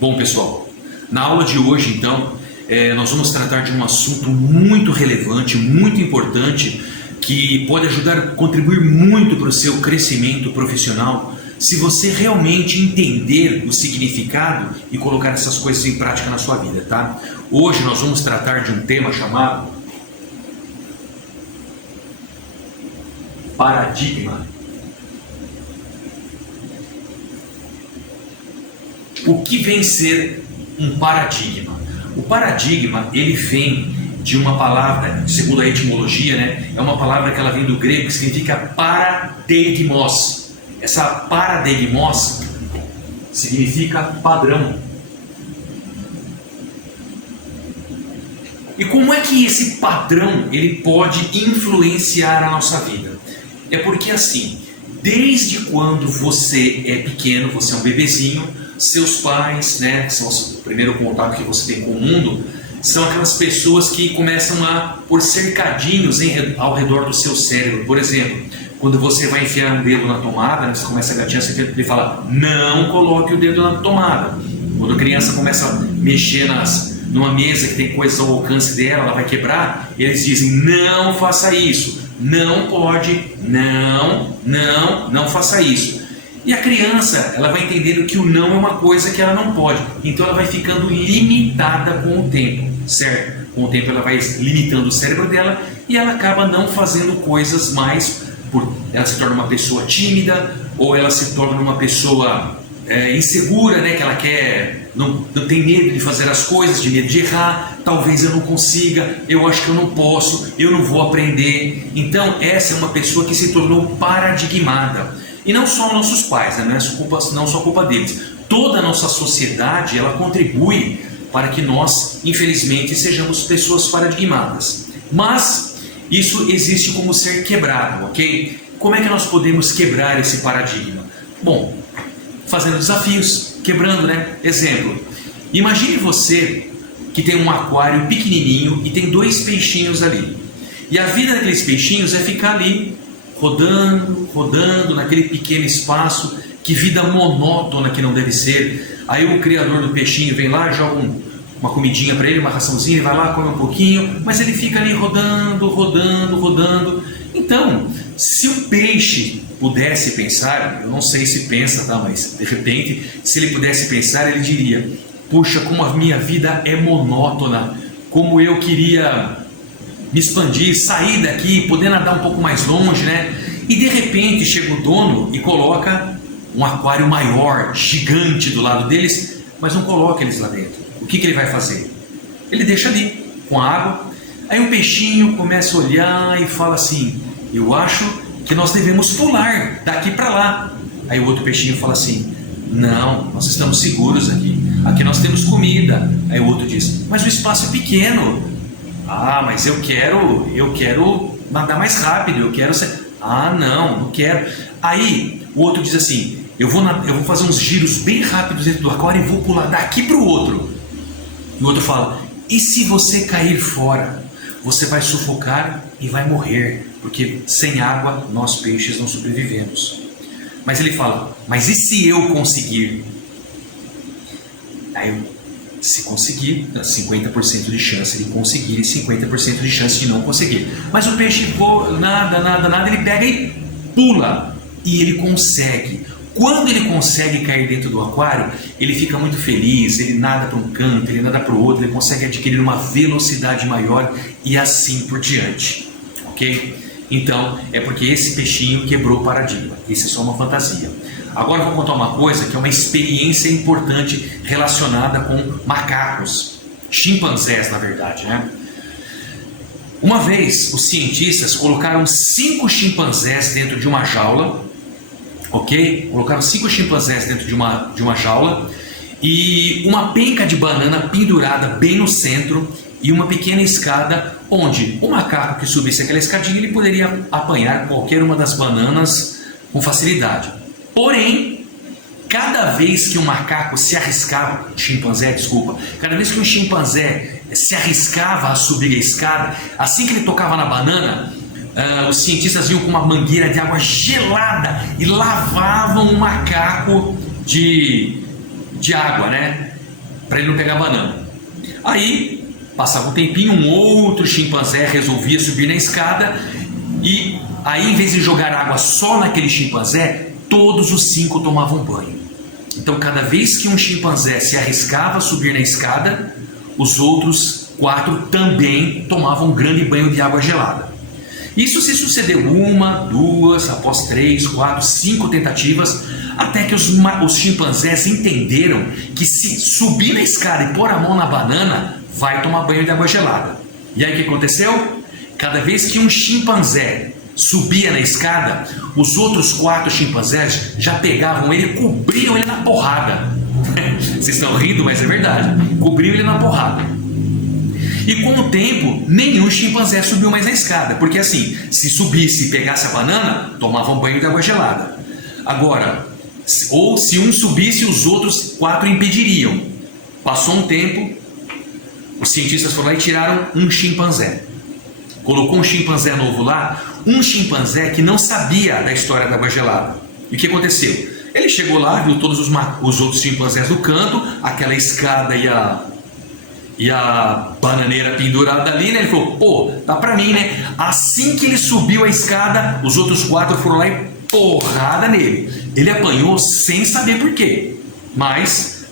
Bom, pessoal, na aula de hoje, então, nós vamos tratar de um assunto muito relevante, muito importante, que pode ajudar, contribuir muito para o seu crescimento profissional, se você realmente entender o significado e colocar essas coisas em prática na sua vida, tá? Hoje nós vamos tratar de um tema chamado paradigma. O que vem ser um paradigma? O paradigma, ele vem de uma palavra, segundo a etimologia, né? É uma palavra que ela vem do grego, que significa paradeigmos. Essa paradeigmos significa padrão. E como é que esse padrão ele pode influenciar a nossa vida? É porque assim, desde quando você é pequeno, você é um bebezinho, seus pais, né, são o primeiro contato que você tem com o mundo, são aquelas pessoas que começam a pôr cercadinhos ao redor do seu cérebro. Por exemplo, quando você vai enfiar um dedo na tomada, né, você começa a gatinhar, ele fala, não coloque o dedo na tomada. Quando a criança começa a mexer numa mesa que tem coisas ao alcance dela, ela vai quebrar, eles dizem, não faça isso, não pode, não faça isso. E a criança, ela vai entendendo que o não é uma coisa que ela não pode. Então ela vai ficando limitada com o tempo, certo? Com o tempo ela vai limitando o cérebro dela e ela acaba não fazendo coisas mais. Ela se torna uma pessoa tímida ou ela se torna uma pessoa insegura, né? Que ela não tem medo de fazer as coisas, de medo de errar. Talvez eu não consiga, eu acho que eu não posso, eu não vou aprender. Então essa é uma pessoa que se tornou paradigmada. E não só nossos pais, né? Não só culpa deles. Toda a nossa sociedade ela contribui para que nós, infelizmente, sejamos pessoas paradigmadas. Mas isso existe como ser quebrado, ok? Como é que nós podemos quebrar esse paradigma? Bom, fazendo desafios, quebrando, né? Exemplo, imagine você que tem um aquário pequenininho e tem 2 peixinhos ali. E a vida daqueles peixinhos é ficar ali, rodando naquele pequeno espaço, que vida monótona que não deve ser. Aí o criador do peixinho vem lá, joga uma comidinha para ele, uma raçãozinha, ele vai lá, come um pouquinho, mas ele fica ali rodando. Então, se o peixe pudesse pensar, eu não sei se pensa, tá? Mas de repente, se ele pudesse pensar, ele diria, puxa, como a minha vida é monótona, como eu queria me expandir, sair daqui, poder nadar um pouco mais longe, né? E de repente chega o dono e coloca um aquário maior, gigante do lado deles, mas não coloca eles lá dentro. O que ele vai fazer? Ele deixa ali, com a água. Aí o peixinho começa a olhar e fala assim, eu acho que nós devemos pular daqui para lá. Aí o outro peixinho fala assim, não, nós estamos seguros aqui nós temos comida. Aí o outro diz, mas o espaço é pequeno. Ah, mas eu quero nadar mais rápido, eu quero ser... Ah, não quero. Aí o outro diz assim, eu vou fazer uns giros bem rápidos dentro do aquário e vou pular daqui para o outro. E o outro fala, e se você cair fora? Você vai sufocar e vai morrer, porque sem água nós peixes não sobrevivemos. Mas ele fala, mas e se eu conseguir? Aí se conseguir, 50% de chance de conseguir e 50% de chance de não conseguir. Mas o peixe voa, nada, ele pega e pula. E ele consegue. Quando ele consegue cair dentro do aquário, ele fica muito feliz, ele nada para um canto, ele nada para o outro, ele consegue adquirir uma velocidade maior e assim por diante. Ok? Então, é porque esse peixinho quebrou o paradigma. Isso é só uma fantasia. Agora eu vou contar uma coisa que é uma experiência importante relacionada com macacos, chimpanzés na verdade, né? Uma vez os cientistas colocaram 5 chimpanzés dentro de uma jaula, ok? Colocaram 5 chimpanzés dentro de uma jaula e uma penca de banana pendurada bem no centro e uma pequena escada onde o macaco que subisse aquela escadinha ele poderia apanhar qualquer uma das bananas com facilidade. Porém, cada vez que um macaco se arriscava, cada vez que um chimpanzé se arriscava a subir a escada, assim que ele tocava na banana, os cientistas vinham com uma mangueira de água gelada e lavavam o macaco de água, né? para ele não pegar banana. Aí, passava um tempinho, um outro chimpanzé resolvia subir na escada e aí, em vez de jogar água só naquele chimpanzé, todos os 5 tomavam banho. Então, cada vez que um chimpanzé se arriscava a subir na escada, os outros 4 também tomavam um grande banho de água gelada. Isso se sucedeu 1, 2, após 3, 4, 5 tentativas, até que os chimpanzés entenderam que se subir na escada e pôr a mão na banana, vai tomar banho de água gelada. E aí o que aconteceu? Cada vez que um chimpanzé subia na escada, os outros 4 chimpanzés já pegavam ele e cobriam ele na porrada. Vocês estão rindo, mas é verdade. Cobriam ele na porrada. E com o tempo, nenhum chimpanzé subiu mais na escada. Porque assim, se subisse e pegasse a banana, tomavam banho de água gelada. Agora, ou se um subisse, os outros 4 impediriam. Passou um tempo, os cientistas foram lá e tiraram um chimpanzé. Colocou um chimpanzé novo lá, um chimpanzé que não sabia da história da água gelada. E o que aconteceu? Ele chegou lá, viu todos os outros chimpanzés no canto, aquela escada e a bananeira pendurada ali, né? Ele falou, pô, tá pra mim, né? Assim que ele subiu a escada, os outros 4 foram lá e porrada nele. Ele apanhou sem saber por quê, mas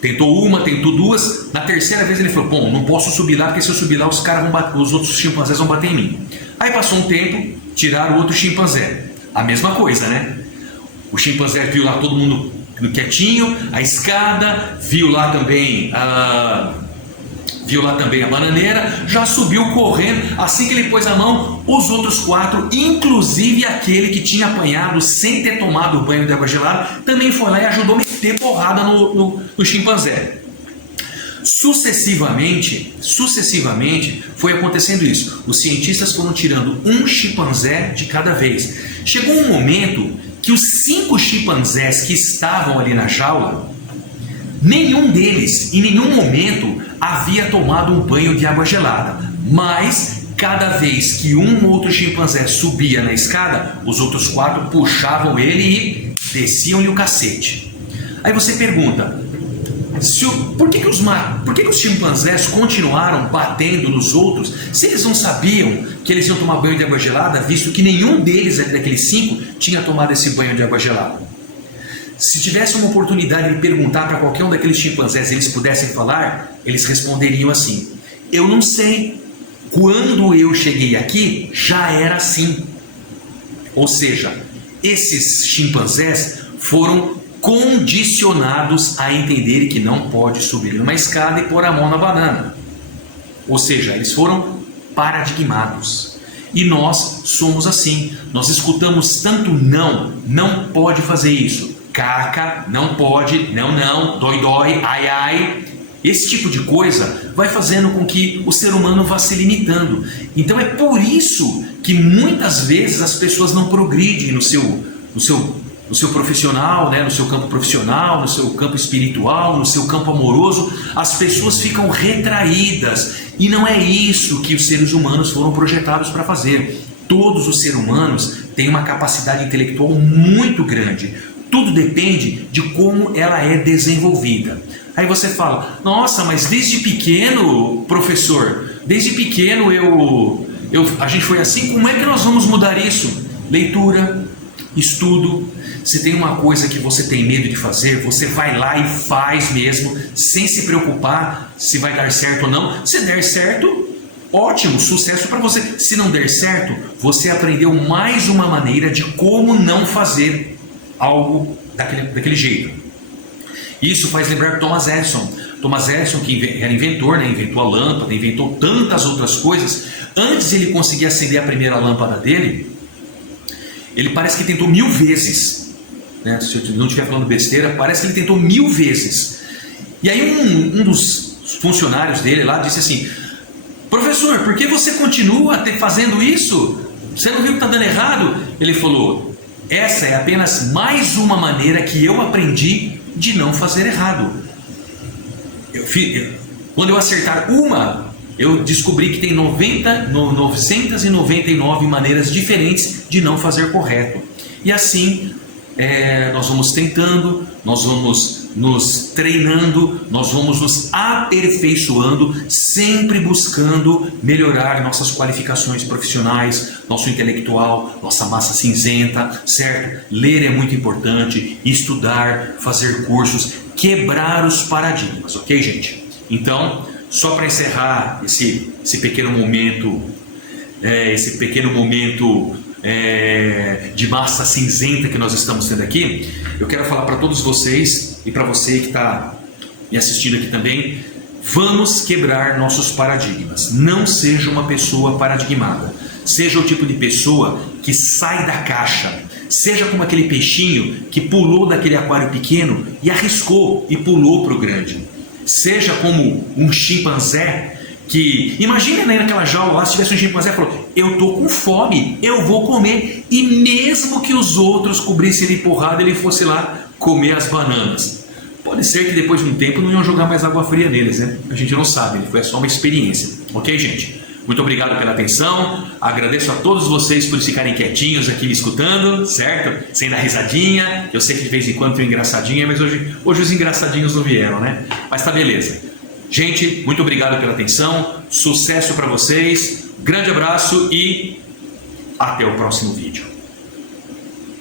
tentou 1, tentou 2, na terceira vez ele falou, bom, não posso subir lá, porque se eu subir lá os outros chimpanzés vão bater em mim. Aí passou um tempo, tiraram o outro chimpanzé, a mesma coisa, né? O chimpanzé viu lá todo mundo quietinho, a escada, viu lá também a bananeira, já subiu correndo. Assim que ele pôs a mão, os outros 4, inclusive aquele que tinha apanhado sem ter tomado o banho de água gelada, também foi lá e ajudou a meter porrada no chimpanzé. Sucessivamente foi acontecendo isso. Os cientistas foram tirando um chimpanzé de cada vez. Chegou um momento que os 5 chimpanzés que estavam ali na jaula, nenhum deles, em nenhum momento, havia tomado um banho de água gelada. Mas, cada vez que um outro chimpanzé subia na escada, os outros 4 puxavam ele e desciam-lhe o cacete. Aí você pergunta, por que os chimpanzés continuaram batendo nos outros, se eles não sabiam que eles iam tomar banho de água gelada, visto que nenhum deles, daqueles 5, tinha tomado esse banho de água gelada? Se tivesse uma oportunidade de perguntar para qualquer um daqueles chimpanzés, eles pudessem falar, eles responderiam assim, eu não sei, quando eu cheguei aqui, já era assim. Ou seja, esses chimpanzés foram condicionados a entenderem que não pode subir numa escada e pôr a mão na banana. Ou seja, eles foram paradigmados. E nós somos assim, nós escutamos tanto não pode fazer isso. Caca, não pode, não, dói, ai. Esse tipo de coisa vai fazendo com que o ser humano vá se limitando. Então é por isso que muitas vezes as pessoas não progridem no seu profissional, né? No seu campo profissional, no seu campo espiritual, no seu campo amoroso. As pessoas ficam retraídas. E não é isso que os seres humanos foram projetados para fazer. Todos os seres humanos têm uma capacidade intelectual muito grande. Tudo depende de como ela é desenvolvida. Aí você fala, nossa, mas desde pequeno, professor, desde pequeno a gente foi assim, como é que nós vamos mudar isso? Leitura, estudo. Se tem uma coisa que você tem medo de fazer, você vai lá e faz mesmo, sem se preocupar se vai dar certo ou não. Se der certo, ótimo, sucesso para você. Se não der certo, você aprendeu mais uma maneira de como não fazer algo daquele jeito. Isso faz lembrar Thomas Edison. Thomas Edison, que era inventor, né? Inventou a lâmpada, inventou tantas outras coisas. Antes de ele conseguir acender a primeira lâmpada dele, ele parece que tentou 1000 vezes, né? Se eu não estiver falando besteira, parece que ele tentou 1000 vezes. E aí um dos funcionários dele lá disse assim, professor, por que você continua fazendo isso? Você não viu que está dando errado? Ele falou, essa é apenas mais uma maneira que eu aprendi de não fazer errado. Quando eu acertar uma, eu descobri que tem 999 maneiras diferentes de não fazer correto. E assim, nós vamos tentando, nós vamos nos treinando, nós vamos nos aperfeiçoando, sempre buscando melhorar nossas qualificações profissionais, nosso intelectual, nossa massa cinzenta, certo? Ler é muito importante, estudar, fazer cursos, quebrar os paradigmas, ok, gente? Então, só para encerrar esse pequeno momento, de massa cinzenta que nós estamos tendo aqui, eu quero falar para todos vocês e para você que está me assistindo aqui também, vamos quebrar nossos paradigmas. Não seja uma pessoa paradigmada, seja o tipo de pessoa que sai da caixa, seja como aquele peixinho que pulou daquele aquário pequeno e arriscou e pulou para o grande. Seja como um chimpanzé que, imagina, né, naquela jaula lá, se tivesse um chimpanzé que falou, eu tô com fome, eu vou comer, e mesmo que os outros cobrissem ele porrada, ele fosse lá comer as bananas. Pode ser que depois de um tempo não iam jogar mais água fria neles, né? A gente não sabe, foi só uma experiência. Ok, gente? Muito obrigado pela atenção, agradeço a todos vocês por ficarem quietinhos aqui me escutando, certo? Sem dar risadinha, eu sei que de vez em quando tem engraçadinha, mas hoje os engraçadinhos não vieram, né? Mas tá beleza. Gente, muito obrigado pela atenção, sucesso para vocês, grande abraço e até o próximo vídeo.